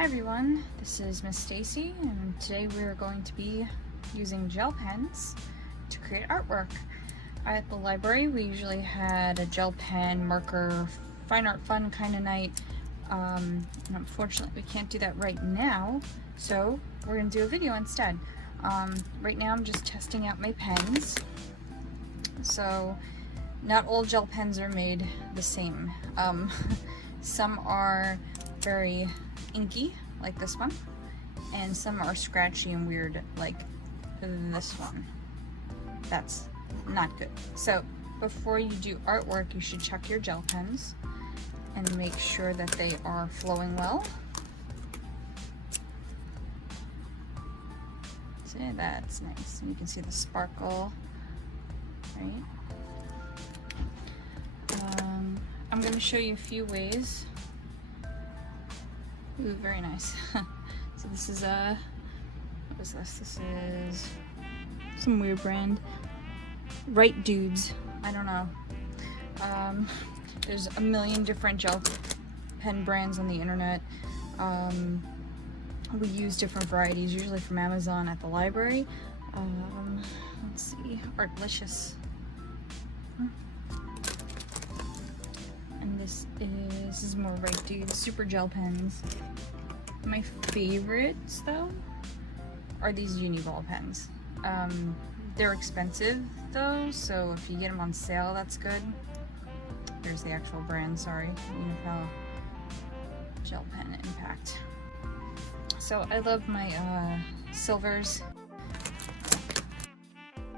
Hi everyone, this is Miss Stacey, and today we are going to be using gel pens to create artwork. At the library we usually had a gel pen, marker, fine art fun kind of night, and unfortunately we can't do that right now, so we're going to do a video instead. Right now I'm just testing out my pens, so not all gel pens are made the same. Some are very inky, like this one, and some are scratchy and weird, like this one. That's not good. So before you do artwork, you should check your gel pens and make sure that they are flowing well. See, that's nice. You can see the sparkle, right? I'm going to show you a few ways. Ooh, very nice. So this is what is this? This is some weird brand. Right Dudes. I don't know. There's a million different gel pen brands on the internet. We use different varieties, usually from Amazon at the library. Let's see, Artlicious. And this is more Right Dudes, super gel pens. My favorites though are these Uniball pens. They're expensive though, so if you get them on sale, that's good. There's the actual brand, sorry, Uniball Gel Pen Impact. So I love my silvers,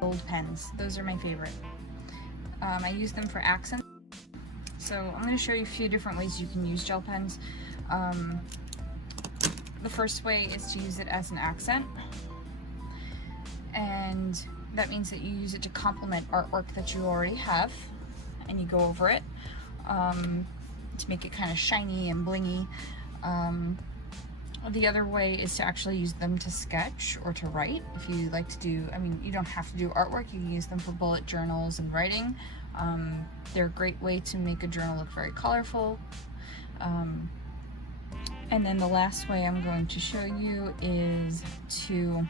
gold pens. Those are my favorite. I use them for accents. So I'm going to show you a few different ways you can use gel pens. The first way is to use it as an accent, and that means that you use it to complement artwork that you already have, and you go over it to make it kind of shiny and blingy. The other way is to actually use them to sketch or to write. If you like to do, I mean, you don't have to do artwork, you can use them for bullet journals and writing. They're a great way to make a journal look very colorful. And then the last way I'm going to show you is to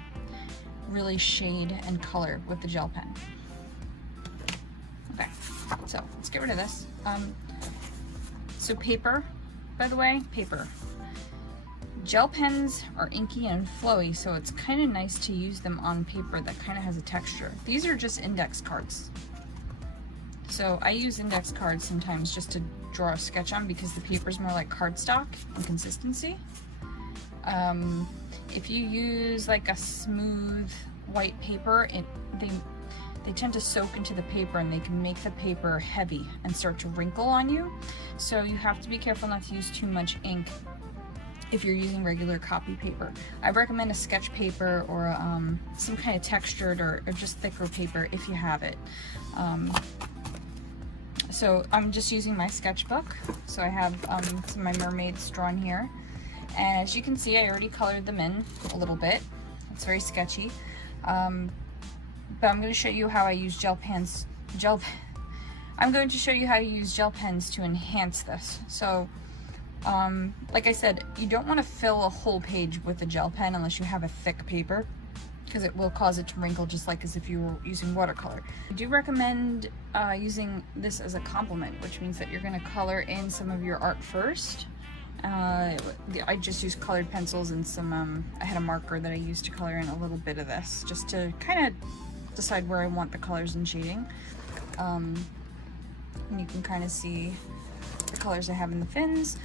really shade and color with the gel pen. Okay, so let's get rid of this. So paper, by the way, paper. Gel pens are inky and flowy, so it's kind of nice to use them on paper that kind of has a texture. These are just index cards. So I use index cards sometimes just to draw a sketch on because the paper is more like cardstock in consistency. If you use like a smooth white paper, they tend to soak into the paper and they can make the paper heavy and start to wrinkle on you. So you have to be careful not to use too much ink if you're using regular copy paper. I recommend a sketch paper or some kind of textured or just thicker paper if you have it. So I'm just using my sketchbook. So I have some of my mermaids drawn here. And as you can see, I already colored them in a little bit. It's very sketchy. But I'm going to show you how I use I'm going to show you how to use gel pens to enhance this. So like I said, you don't want to fill a whole page with a gel pen unless you have a thick paper, because it will cause it to wrinkle just like as if you were using watercolor. I do recommend using this as a complement, which means that you're going to color in some of your art first. I just used colored pencils and some, I had a marker that I used to color in a little bit of this, just to kind of decide where I want the colors and shading. And you can kind of see the colors I have in the fins.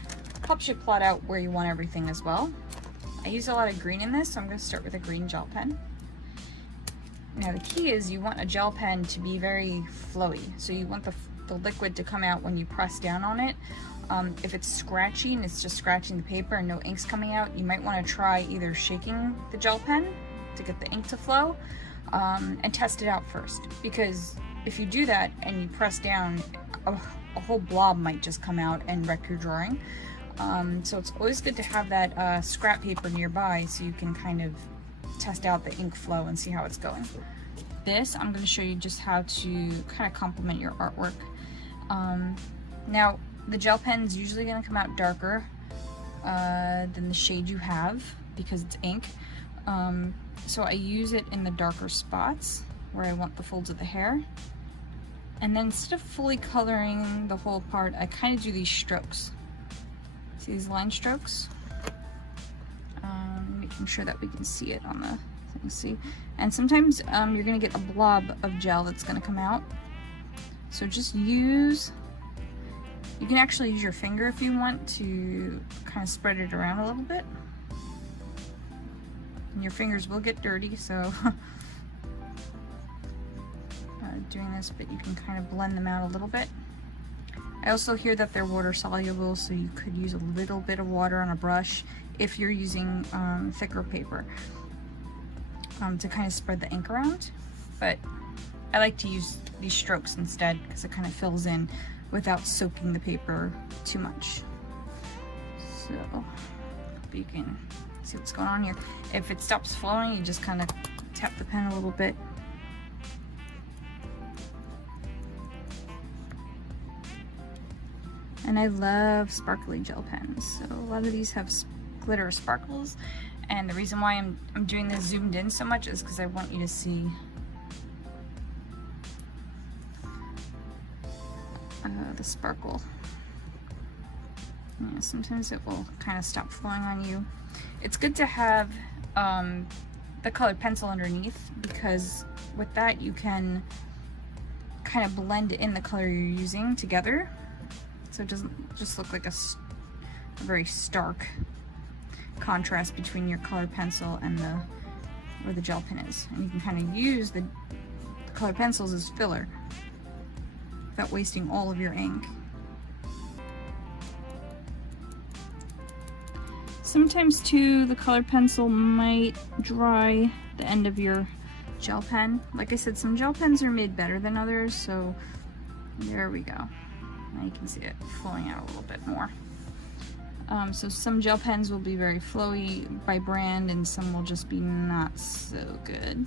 Helps you plot out where you want everything as well. I use a lot of green in this, so I'm going to start with a green gel pen. Now the key is you want a gel pen to be very flowy, so you want the liquid to come out when you press down on it. If it's scratchy and it's just scratching the paper and no ink's coming out, you might want to try either shaking the gel pen to get the ink to flow and test it out first, because if you do that and you press down, a whole blob might just come out and wreck your drawing. So it's always good to have that scrap paper nearby so you can kind of test out the ink flow and see how it's going. This, I'm going to show you just how to kind of complement your artwork. Now, the gel pen's usually going to come out darker than the shade you have because it's ink. So I use it in the darker spots where I want the folds of the hair. And then instead of fully coloring the whole part, I kind of do these strokes. See these line strokes? Making sure that we can see it on the thing, see? And sometimes you're gonna get a blob of gel that's gonna come out. So just use, you can actually use your finger if you want to kind of spread it around a little bit. And your fingers will get dirty, so doing this, but you can kind of blend them out a little bit. I also hear that they're water soluble, so you could use a little bit of water on a brush if you're using thicker paper to kind of spread the ink around. But I like to use these strokes instead because it kind of fills in without soaking the paper too much. So hope you can see what's going on here. If it stops flowing, you just kind of tap the pen a little bit. And I love sparkly gel pens. So a lot of these have glitter sparkles. And the reason why I'm doing this zoomed in so much is because I want you to see the sparkle. Yeah, sometimes it will kind of stop flowing on you. It's good to have the colored pencil underneath, because with that you can kind of blend in the color you're using together, so it doesn't just look like a very stark contrast between your colored pencil and where the gel pen is. And you can kind of use the colored pencils as filler without wasting all of your ink. Sometimes too, the colored pencil might dry the end of your gel pen. Like I said, some gel pens are made better than others, so there we go. Now you can see it flowing out a little bit more. So some gel pens will be very flowy by brand, and some will just be not so good.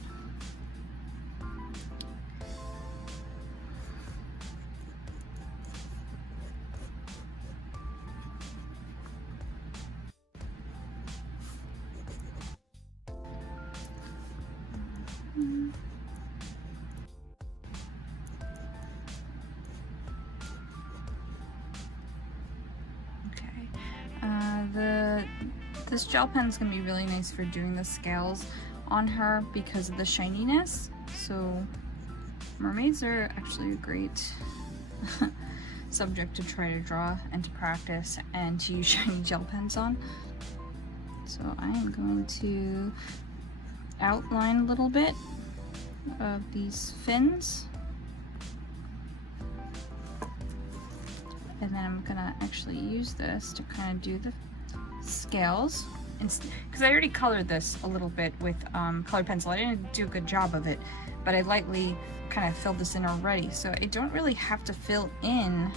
This gel pen is going to be really nice for doing the scales on her because of the shininess. So mermaids are actually a great subject to try to draw and to practice and to use shiny gel pens on. So I am going to outline a little bit of these fins. And then I'm gonna actually use this to kind of do the scales, because I already colored this a little bit with colored pencil. I didn't do a good job of it, but I lightly kind of filled this in already, so I don't really have to fill in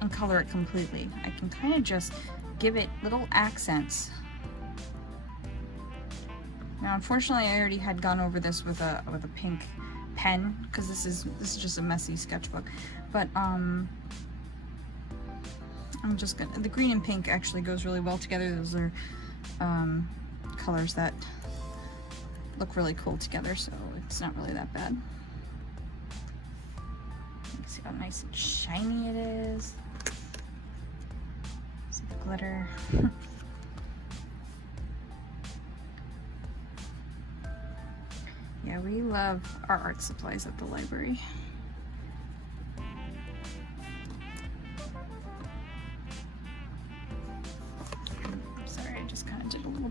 and color it completely. I can kind of just give it little accents. Now unfortunately I already had gone over this with a pink pen, because this is just a messy sketchbook, but I'm just gonna, the green and pink actually goes really well together. Those are colors that look really cool together, so it's not really that bad. You can see how nice and shiny it is. See the glitter. Yeah, we love our art supplies at the library.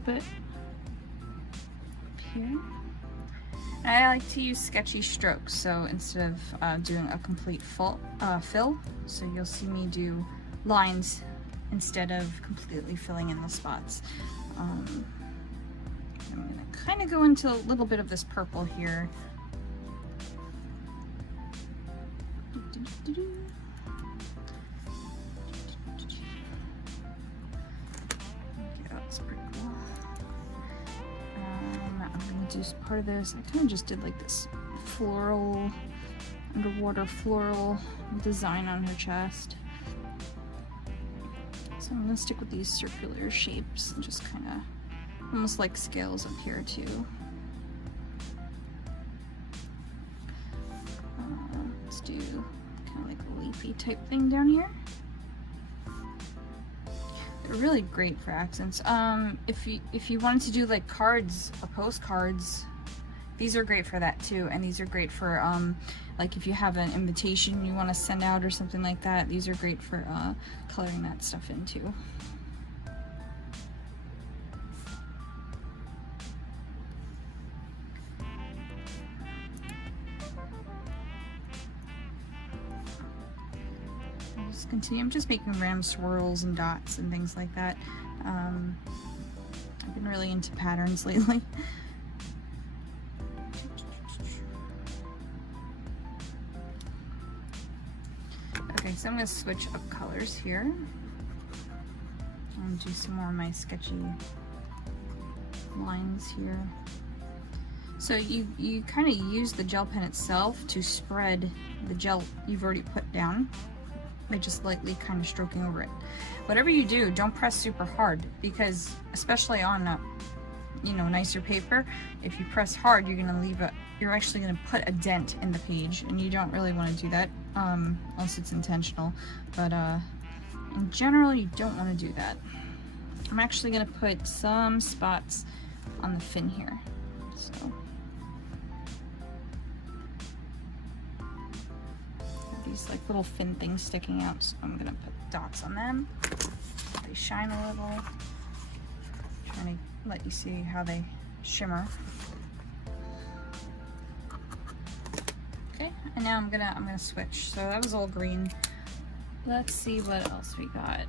Bit up here. I like to use Sketchy Strokes, so instead of doing a complete fill, so you'll see me do lines instead of completely filling in the spots. I'm going to kind of go into a little bit of this purple here. Part of this, I kind of just did like this floral, underwater floral design on her chest. So I'm gonna stick with these circular shapes and just kind of almost like scales up here too. Let's do kind of like a leafy type thing down here. They're really great for accents. If you wanted to do like cards or postcards, these are great for that too. And these are great for like if you have an invitation you want to send out or something like that. These are great for coloring that stuff in too. I'll just continue. I'm just making random swirls and dots and things like that. I've been really into patterns lately. Okay, so I'm going to switch up colors here and do some more of my sketchy lines here. So you kind of use the gel pen itself to spread the gel you've already put down by just lightly kind of stroking over it. Whatever you do, don't press super hard, because especially on you know, nicer paper, if you press hard, you're actually going to put a dent in the page, and you don't really want to do that unless it's intentional. But in general, you don't want to do that. I'm actually going to put some spots on the fin here. So these like little fin things sticking out, so I'm going to put dots on them. They shine a little. Trying to let you see how they shimmer. Okay, and now I'm gonna switch. So that was all green. Let's see what else we got.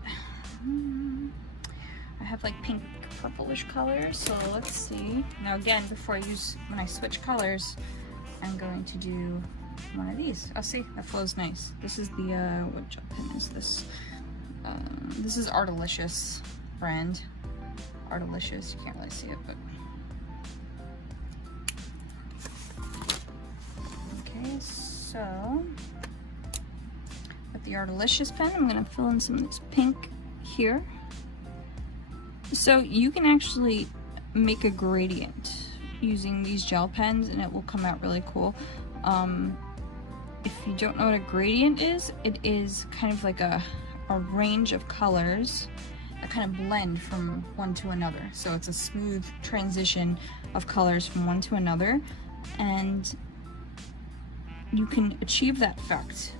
I have like pink purplish colors, so let's see. Now again, when I switch colors, I'm going to do one of these. Oh, see, that flows nice. This is the what gel pen is this? This is Artilicious brand. Artilicious, you can't really see it, but okay, so with the Artilicious pen, I'm going to fill in some of this pink here. So you can actually make a gradient using these gel pens and it will come out really cool. If you don't know what a gradient is, it is kind of like a range of colors that kind of blend from one to another. So it's a smooth transition of colors from one to another, and you can achieve that effect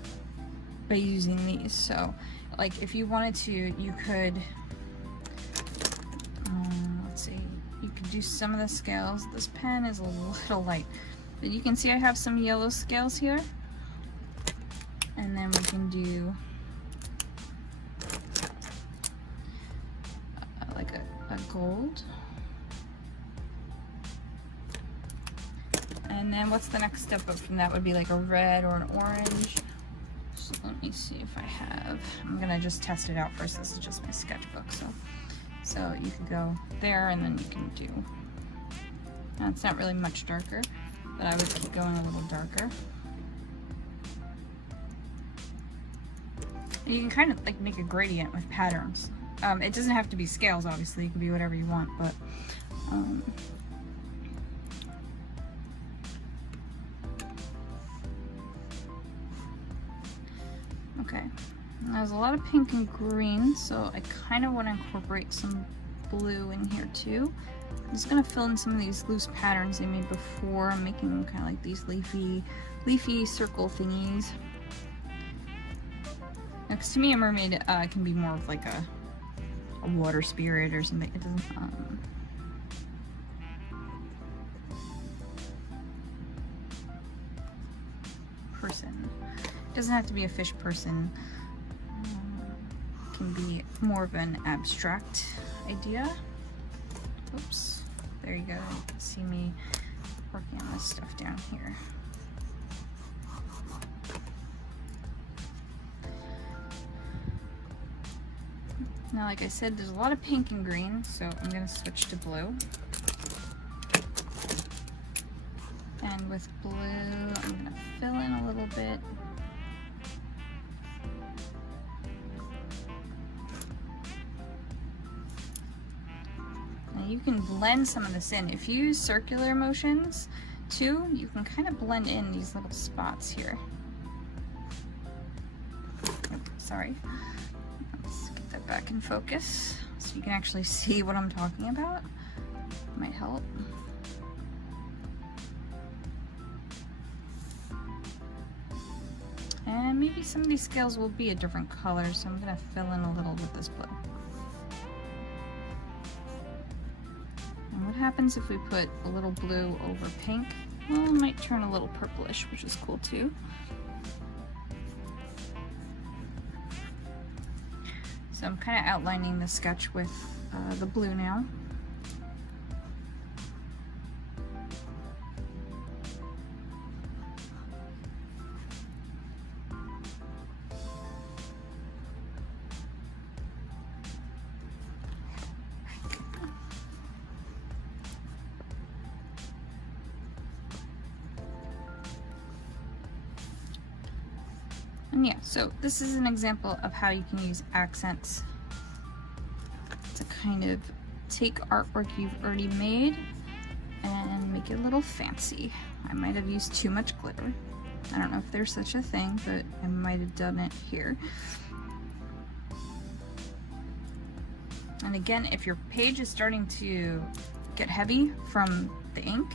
by using these. So like if you wanted to, you could let's see, you could do some of the scales. This pen is a little light, but you can see I have some yellow scales here, and then we can do like a gold. And then what's the next step up from that? Would be like a red or an orange. So let me see if I have. I'm gonna just test it out first. This is just my sketchbook, so you can go there, and then you can do. Now it's not really much darker, but I would keep going a little darker. And you can kind of like make a gradient with patterns. It doesn't have to be scales, obviously. It can be whatever you want, but okay. There's a lot of pink and green, so I kind of want to incorporate some blue in here too. I'm just gonna fill in some of these loose patterns I made before. I'm making them kind of like these leafy circle thingies. Because to me, a mermaid can be more of like a water spirit or something. It doesn't. Person. It doesn't have to be a fish person. It can be more of an abstract idea. Oops. There you go. You can see me working on this stuff down here. Now, like I said, there's a lot of pink and green, so I'm going to switch to blue. And with blue, I'm going to fill in a little bit. you can blend some of this in. If you use circular motions too, you can kind of blend in these little spots here. Oh, sorry. Let's get that back in focus so you can actually see what I'm talking about. Might help. And maybe some of these scales will be a different color, so I'm gonna fill in a little with this blue. And what happens if we put a little blue over pink? Well, it might turn a little purplish, which is cool too. So I'm kind of outlining the sketch with the blue now. And yeah, so this is an example of how you can use accents to kind of take artwork you've already made and make it a little fancy. I might have used too much glitter. I don't know if there's such a thing, but I might have done it here. And again, if your page is starting to get heavy from the ink,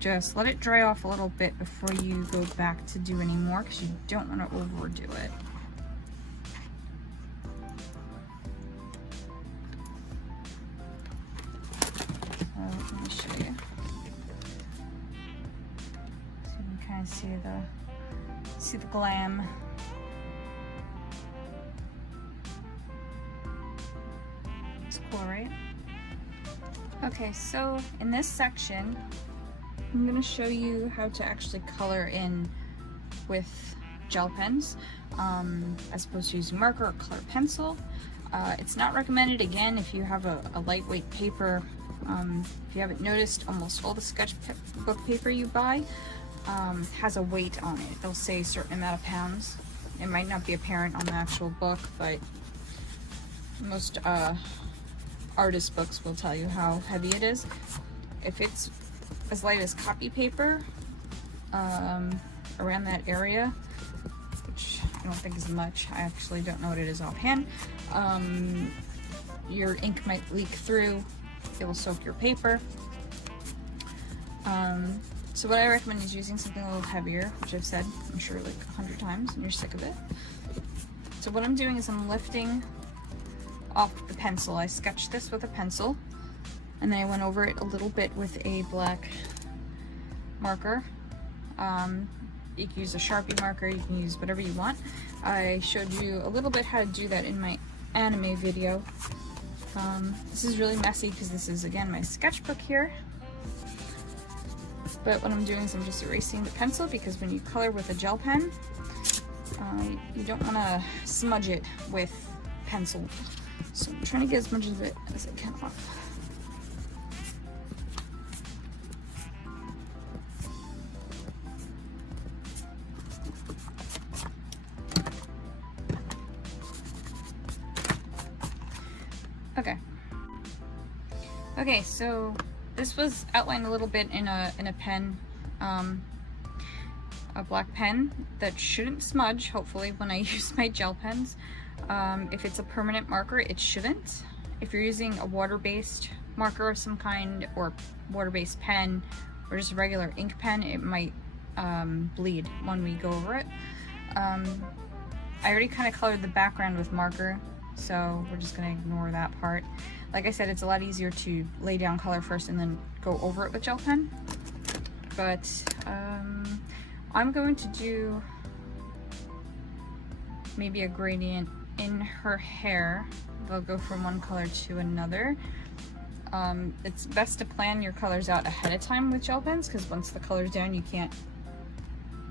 just let it dry off a little bit before you go back to do any more, because you don't want to overdo it. So let me show you. So you can kind of see the glam. It's cool, right? Okay, so in this section, I'm going to show you how to actually color in with gel pens as opposed to using marker or color pencil. It's not recommended, again, if you have a lightweight paper. If you haven't noticed, almost all the sketchbook paper you buy has a weight on it. They'll say a certain amount of pounds. It might not be apparent on the actual book, but most artist books will tell you how heavy it is. If it's as light as copy paper, around that area, which I don't think is much, I actually don't know what it is offhand, your ink might leak through, it will soak your paper. So what I recommend is using something a little heavier, which I've said, I'm sure, like 100 times, and you're sick of it. So what I'm doing is I'm lifting off the pencil. I sketched this with a pencil, and then I went over it a little bit with a black marker. You can use a Sharpie marker, you can use whatever you want. I showed you a little bit how to do that in my anime video. This is really messy because this is, again, my sketchbook here. But what I'm doing is I'm just erasing the pencil, because when you color with a gel pen, you don't want to smudge it with pencil. So I'm trying to get as much of it as I can off. Okay, so this was outlined a little bit in a pen, a black pen that shouldn't smudge, hopefully, when I use my gel pens. If it's a permanent marker, it shouldn't. If you're using a water-based marker of some kind, or water-based pen, or just a regular ink pen, it might bleed when we go over it. I already kind of colored the background with marker, so we're just going to ignore that part. Like I said, it's a lot easier to lay down color first and then go over it with gel pen. But I'm going to do maybe a gradient in her hair. They'll go from one color to another. It's best to plan your colors out ahead of time with gel pens, because once the color's down, you can't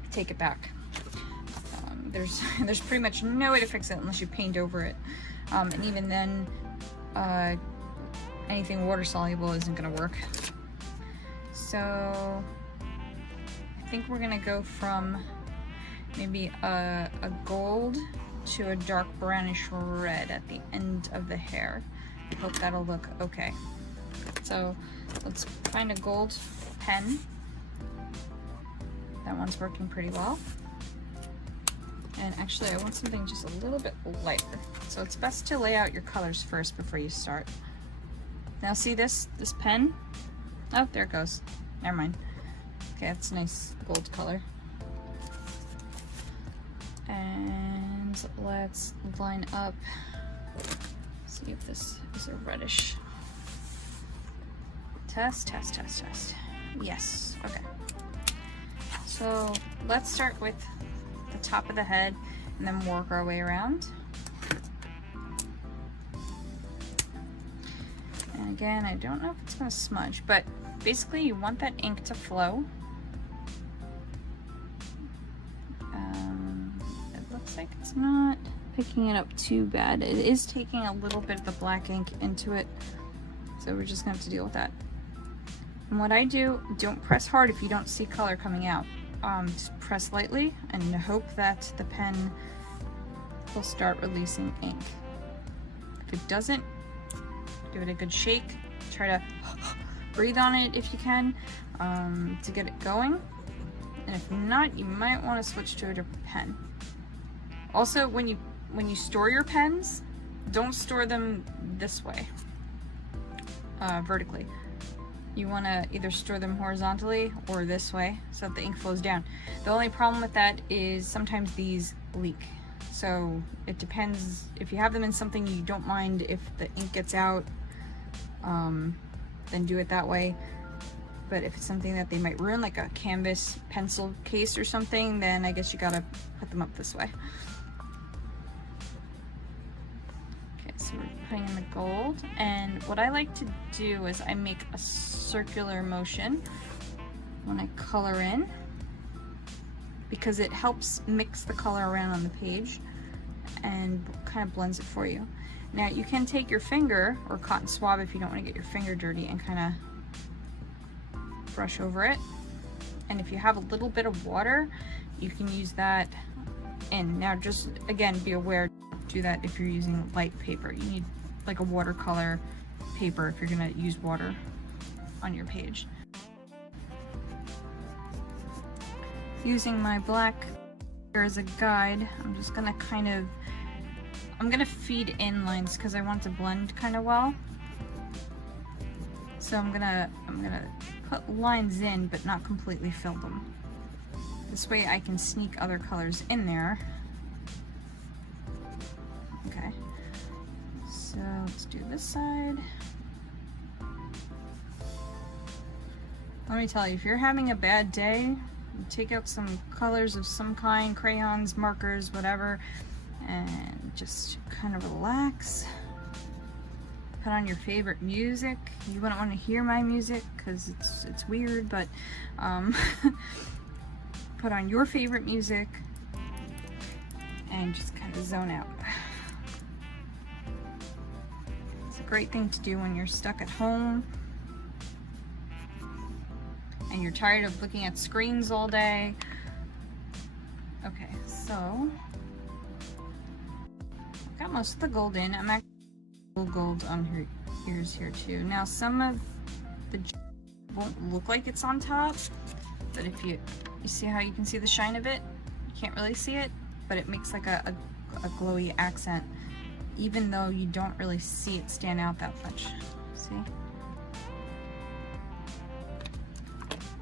take it back. There's pretty much no way to fix it unless you paint over it. And even then, anything water soluble isn't going to work. So I think we're going to go from maybe a gold to a dark brownish red at the end of the hair. I hope that'll look okay. So let's find a gold pen. That one's working pretty well. And actually I want something just a little bit lighter. So it's best to lay out your colors first before you start. Now see this pen? Oh, there it goes. Never mind. Okay, that's a nice gold color. And let's line up, see if this is a reddish. Test, test, test, test. Yes, okay. So let's start with the top of the head and then work our way around. And again, I don't know if it's gonna smudge, but basically you want that ink to flow. It looks like it's not picking it up too bad. It is taking a little bit of the black ink into it, so we're just gonna have to deal with that. And what I do, don't press hard if you don't see color coming out. Just press lightly and hope that the pen will start releasing ink. If it doesn't, give it a good shake. Try to breathe on it if you can, to get it going. And if not, you might want to switch to a different pen. Also, when you store your pens, don't store them this way, vertically. You want to either store them horizontally or this way so that the ink flows down. The only problem with that is sometimes these leak. So it depends. If you have them in something you don't mind if the ink gets out, then do it that way. But if it's something that they might ruin, like a canvas pencil case or something, then I guess you gotta put them up this way. So we're putting in the gold, and what I like to do is I make a circular motion when I color in, because it helps mix the color around on the page and kind of blends it for you. Now you can take your finger or cotton swab if you don't want to get your finger dirty and kind of brush over it, and if you have a little bit of water you can use that in. Now just again be aware, do that if you're using light paper. You need like a watercolor paper if you're gonna use water on your page. Using my black here as a guide, I'm just gonna I'm gonna feed in lines because I want to blend kind of well. So I'm gonna put lines in but not completely fill them. This way I can sneak other colors in there. Okay, so let's do this side. Let me tell you, if you're having a bad day, take out some colors of some kind, crayons, markers, whatever, and just kind of relax. Put on your favorite music. You wouldn't want to hear my music because it's weird, but put on your favorite music and just kind of zone out. It's a great thing to do when you're stuck at home and you're tired of looking at screens all day. Okay, so got most of the gold in. I'm actually gold on her ears here too. Now some of the won't look like it's on top, but if you see how you can see the shine of it, you can't really see it, but it makes like a glowy accent even though you don't really see it stand out that much. See?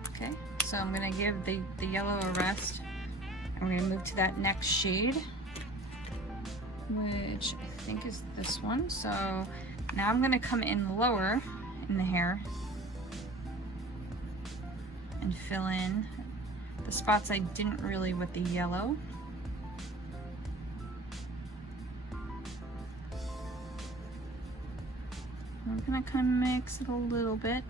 Okay, so I'm gonna give the yellow a rest. I'm gonna move to that next shade, which I think is this one. So now I'm gonna come in lower in the hair and fill in the spots I didn't really with the yellow. I'm gonna kind of mix it a little bit.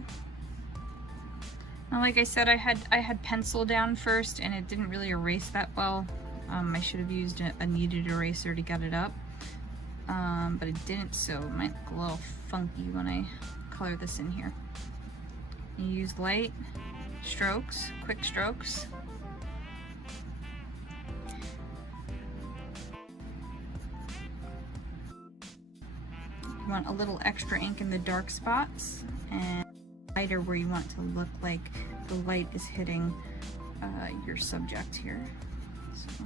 Now, like I said, I had pencil down first and it didn't really erase that well. I should have used a kneaded eraser to get it up, but it didn't, so it might look a little funky when I color this in here. You use light strokes, quick strokes. want a little extra ink in the dark spots and lighter where you want it to look like the light is hitting your subject here. So.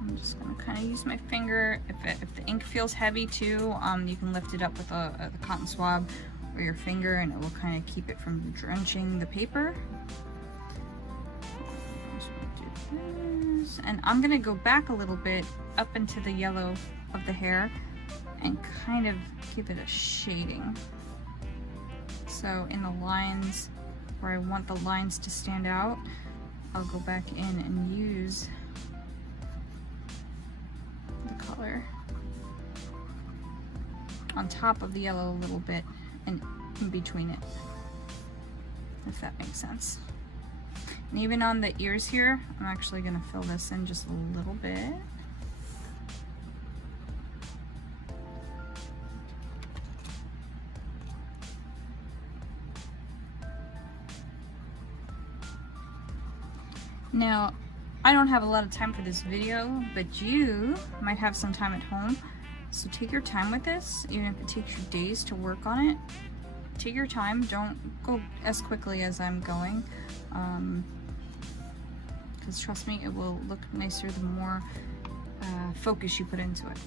I'm just going to kind of use my finger. If the ink feels heavy too, you can lift it up with the cotton swab or your finger, and it will kind of keep it from drenching the paper. And I'm going to go back a little bit up into the yellow of the hair and kind of give it a shading. So in the lines where I want the lines to stand out, I'll go back in and use the color on top of the yellow a little bit and in between it, if that makes sense. And even on the ears here, I'm actually going to fill this in just a little bit. Now, I don't have a lot of time for this video, but you might have some time at home. So take your time with this, even if it takes you days to work on it. Take your time, don't go as quickly as I'm going. Because trust me, it will look nicer the more focus you put into it.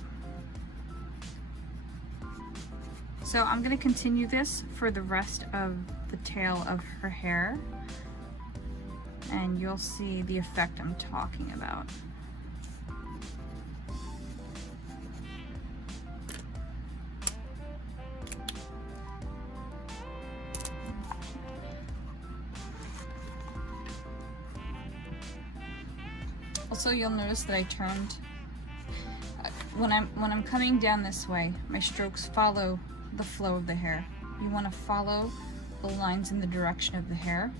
So I'm going to continue this for the rest of the tail of her hair, and you'll see the effect I'm talking about. Also, you'll notice that I turned, when I'm coming down this way, my strokes follow the flow of the hair. You want to follow the lines in the direction of the hair.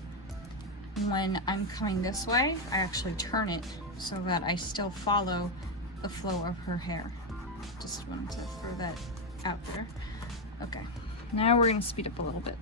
When I'm coming this way, I actually turn it so that I still follow the flow of her hair. Just wanted to throw that out there. Okay, now we're going to speed up a little bit.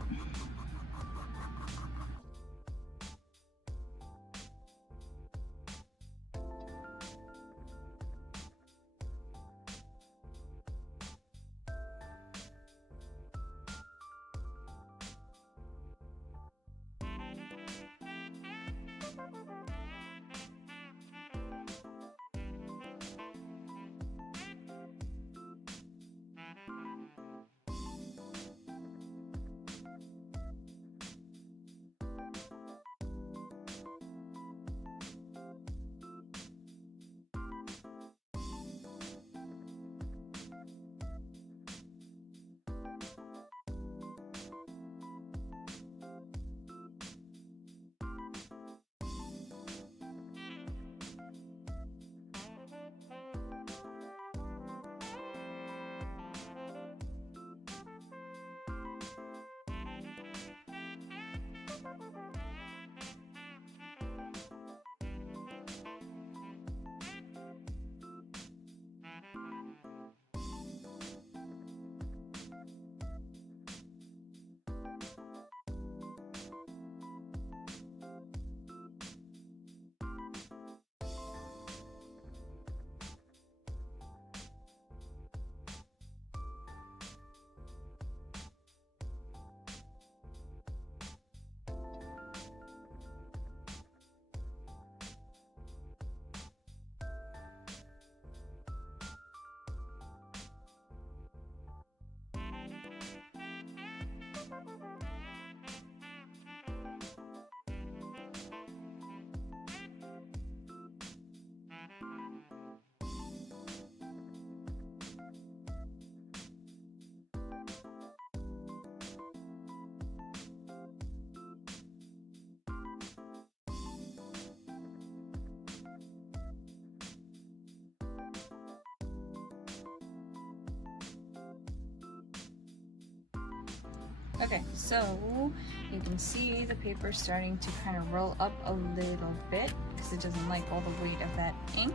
Okay, so you can see the paper starting to kind of roll up a little bit because it doesn't like all the weight of that ink.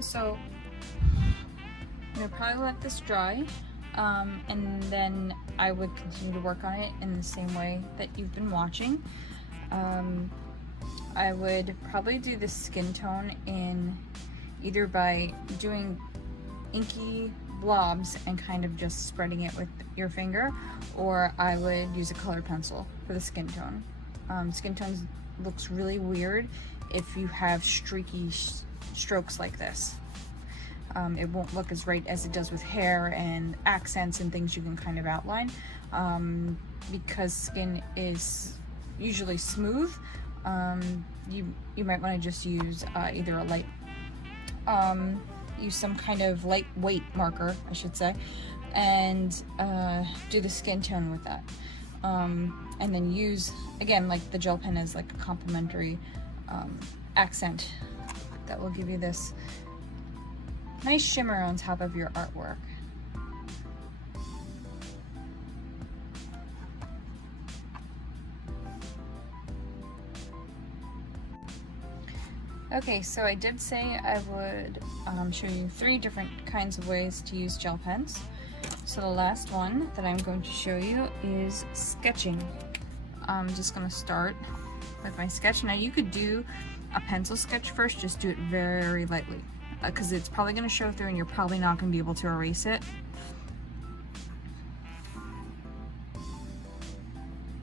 So I'm gonna probably let this dry, and then I would continue to work on it in the same way that you've been watching. I would probably do the skin tone in either by doing inky blobs and kind of just spreading it with your finger, or I would use a colored pencil for the skin tone. Skin tones looks really weird if you have streaky strokes like this. It won't look as right as it does with hair and accents and things you can kind of outline. Because skin is usually smooth, you might want to just use either a light, use some kind of lightweight marker, I should say, and do the skin tone with that. And then use, again, like the gel pen as like a complementary accent that will give you this nice shimmer on top of your artwork. Okay, so I did say I would show you 3 different kinds of ways to use gel pens. So the last one that I'm going to show you is sketching. I'm just going to start with my sketch. Now you could do a pencil sketch first, just do it very lightly, because it's probably going to show through and you're probably not going to be able to erase it.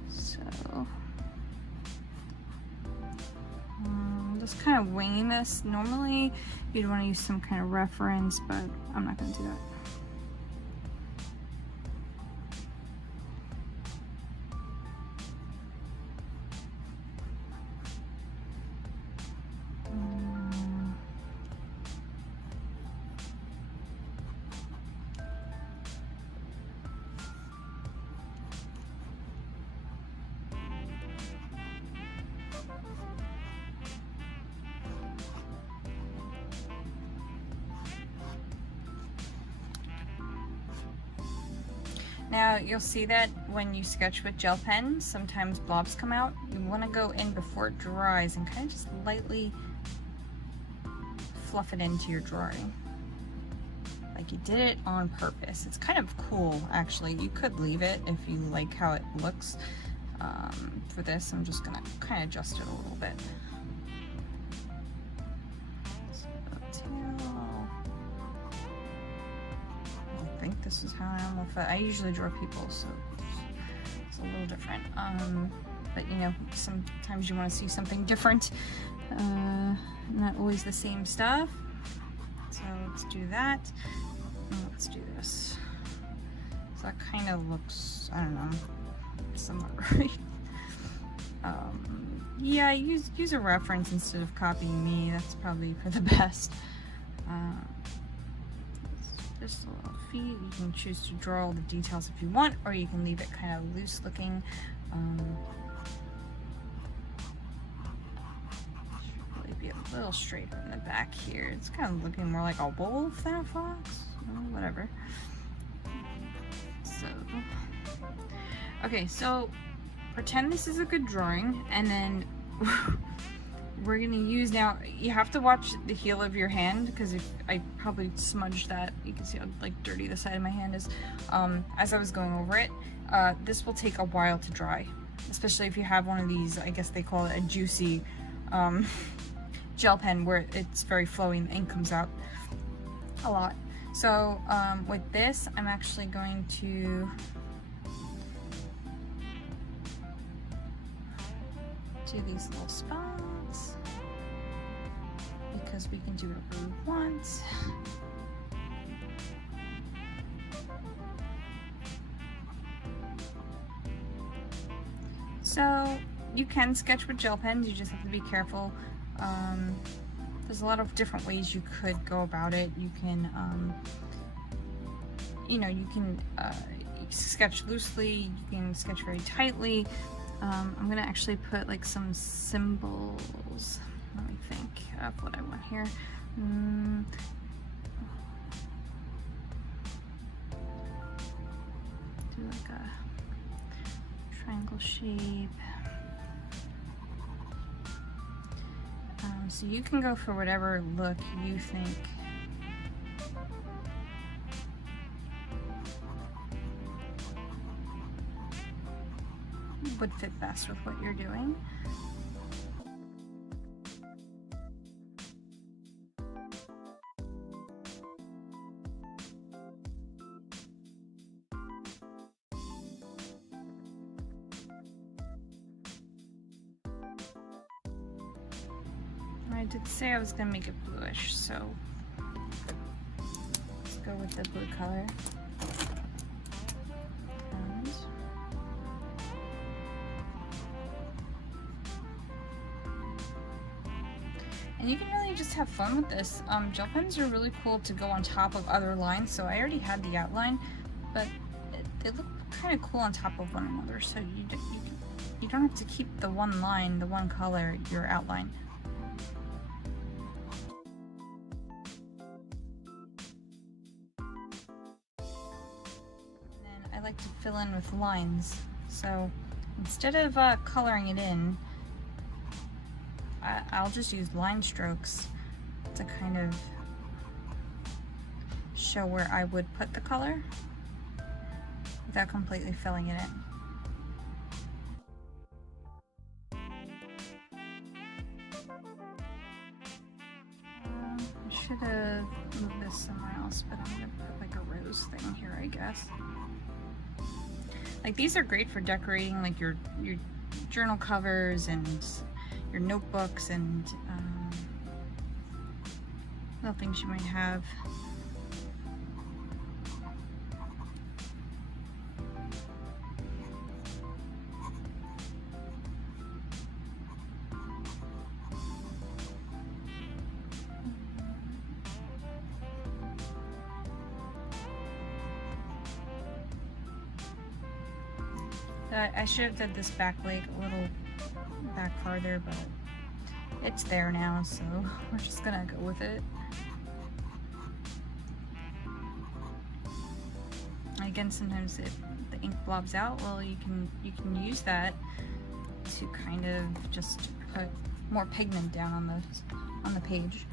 So just kind of winging this. Normally you'd want to use some kind of reference, but I'm not going to do that. Now you'll see that when you sketch with gel pens, sometimes blobs come out. You want to go in before it dries and kind of just lightly fluff it into your drawing. Like you did it on purpose. It's kind of cool, actually. You could leave it if you like how it looks. For this, I'm just gonna kind of adjust it a little bit. I think this is how I almost, I usually draw people, so it's a little different. But you know, sometimes you want to see something different, not always the same stuff. So let's do that, and let's do this. So that kind of looks, I don't know, somewhat right. Yeah, use a reference instead of copying me. That's probably for the best. Just a little feet. You can choose to draw all the details if you want, or you can leave it kind of loose looking. Should probably be a little straighter in the back here. It's kind of looking more like a wolf than a fox. Whatever. So, okay, so pretend this is a good drawing, and then we're gonna use, now you have to watch the heel of your hand, because if I probably smudged that, you can see how like dirty the side of my hand is as I was going over it. This will take a while to dry, especially if you have one of these, I guess they call it a juicy gel pen, where it's very flowy and the ink comes out a lot. So with this, I'm actually going to do these little spots, because we can do whatever we want. So you can sketch with gel pens, you just have to be careful. There's a lot of different ways you could go about it. You can, you know, you can sketch loosely, you can sketch very tightly. I'm gonna actually put like some symbols. Let me think of what I want here. Do like a triangle shape. So you can go for whatever look you think would fit best with what you're doing. I did say I was gonna make it bluish, so let's go with the blue color. And you can really just have fun with this. Gel pens are really cool to go on top of other lines, so I already had the outline, but they look kind of cool on top of one another, so you don't have to keep the one line, the one color, your outline. And then I like to fill in with lines, so instead of coloring it in, I'll just use line strokes to kind of show where I would put the color without completely filling it in. I should have moved this somewhere else, but I'm gonna put like a rose thing here, I guess. Like, these are great for decorating like your journal covers and your notebooks and little things you might have. I should have done this back leg a little back farther, but it's there now, so we're just gonna go with it. Again, sometimes the ink blobs out. Well, you can use that to kind of just put more pigment down on the page.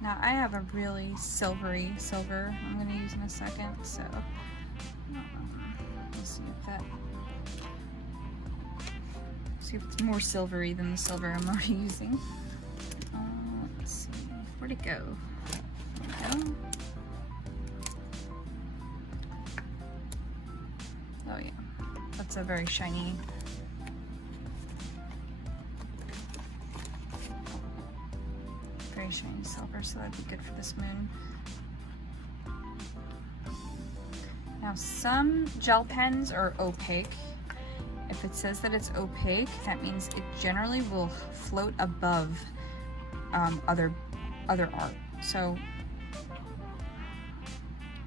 Now I have a really silvery silver I'm going to use in a second, so we'll see if it's more silvery than the silver I'm already using. Let's see, where'd it go? There we go. Oh yeah, that's a very shiny. Very shiny silver, so that'd be good for this moon. Now, some gel pens are opaque. If it says that it's opaque, that means it generally will float above other art. So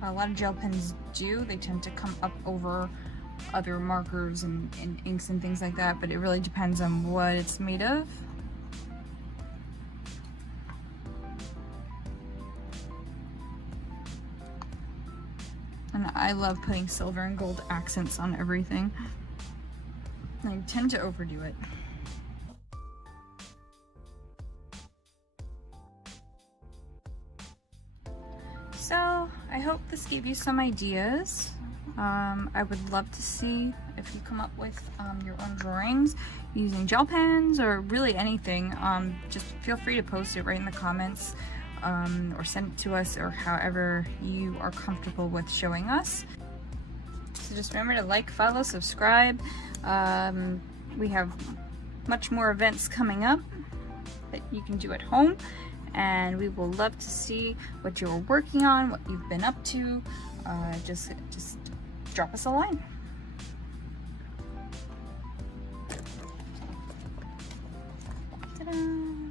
a lot of gel pens do. They tend to come up over other markers and inks and things like that, but it really depends on what it's made of. And I love putting silver and gold accents on everything. I tend to overdo it. So I hope this gave you some ideas. I would love to see if you come up with your own drawings using gel pens or really anything. Just feel free to post it right in the comments. Or send it to us, or however you are comfortable with showing us. So just remember to like, follow, subscribe. We have much more events coming up that you can do at home, and we will love to see what you're working on, what you've been up to. Just drop us a line. Ta-da!